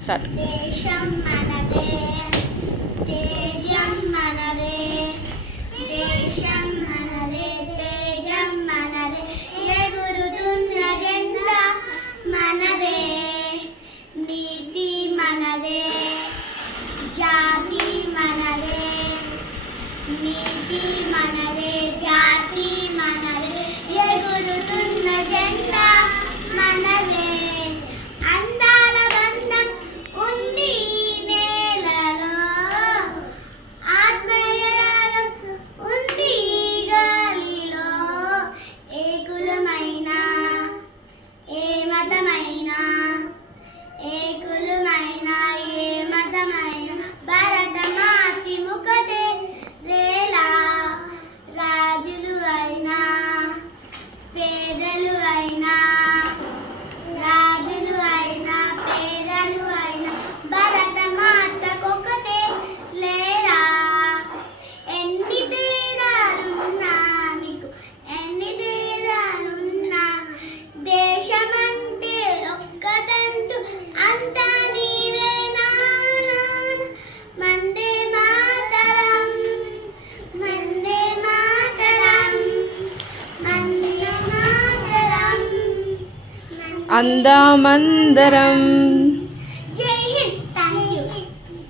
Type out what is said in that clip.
Start. దేశం మనదే, తేజం మనదే, దేశం మనదే, తేజం మనదే, ఎగురుతున్న జెండా మనదే, నీతి మనదే, జాతి మనదే, నీతి మనదే, జాతి మనదే, ఎగురుతున్న జెండా మనదే. అందాల బంధం ఉంది నేలలో, ఆత్మీయ రాగం ఉంది గాలిలో, ఏ కులమైనా ఏ మతమైనా, ఏ కులమైనా ఏ మతమైనా, భరతమాతి ముఖదే రేలా, రాజులు అయినా పేదలు అయినా, రాజులు అయినా పేదలు అయినా, భరతమాతకొకటే లేరా. ఎన్ని తేడాలున్నా నీకు, ఎన్ని తేడాలున్నా, దేశమంటే ఒక్కటంటూ అంతా నీవేనా. వందే మాతరం, వందే మాతరం, వందే మాతరం. అందమందరం